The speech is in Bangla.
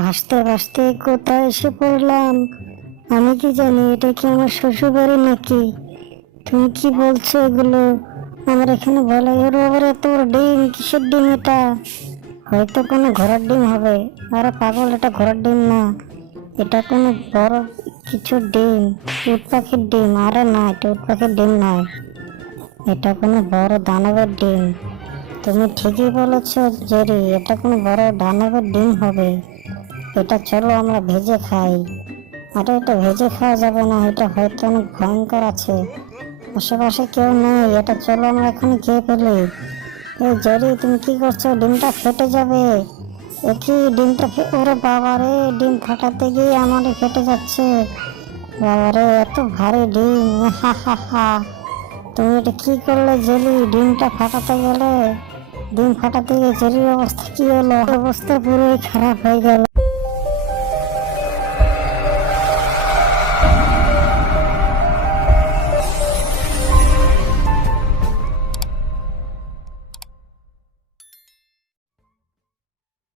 ভাসতে ভাসতে কোথায় এসে পড়লাম? আমি কি জানি এটা কি আমার শ্বশুর বাড়ি নাকি? তুমি কি বলছো এগুলো? আমার এখানে বলে এর ওপরে তোর ডিম, কিসের ডিম এটা? হয়তো কোনো ঘোড়ার ডিম হবে। আরে পাগল, এটা ঘোড়ার ডিম না, এটা কোনো বড় কিছুর ডিম, উট পাখির ডিম। আরে না, এটা উট পাখির ডিম নয়, এটা কোনো বড় দানবের ডিম। তুমি ঠিকই বলেছ জেরি, এটা কোনো বড় দানবের ডিম হবে। এটা চলো আমরা ভেজে খাই। আরে এটা ভেজে খাওয়া যাবে না, এটা হয়তো অনেক ভয়ঙ্কর আছে, আশেপাশে কেউ নেই, এটা চলো আমরা এখন খেয়ে ফেলি। এই জেরি, তুমি কি করছো? ডিমটা ফেটে যাবে। একই ডিমটা ওরে বাবারে, ডিম ফাটাতে গিয়ে আমারই ফেটে যাচ্ছে। বাবারে, এত ভারী ডিম! হা হা হা। তুমি এটা কি করলে জেলি? ডিমটা ফাটাতে গেলে, ডিম ফাটাতে গিয়ে জেলির অবস্থা কি হলো? অবস্থা পুরোই খারাপ হয়ে গেল।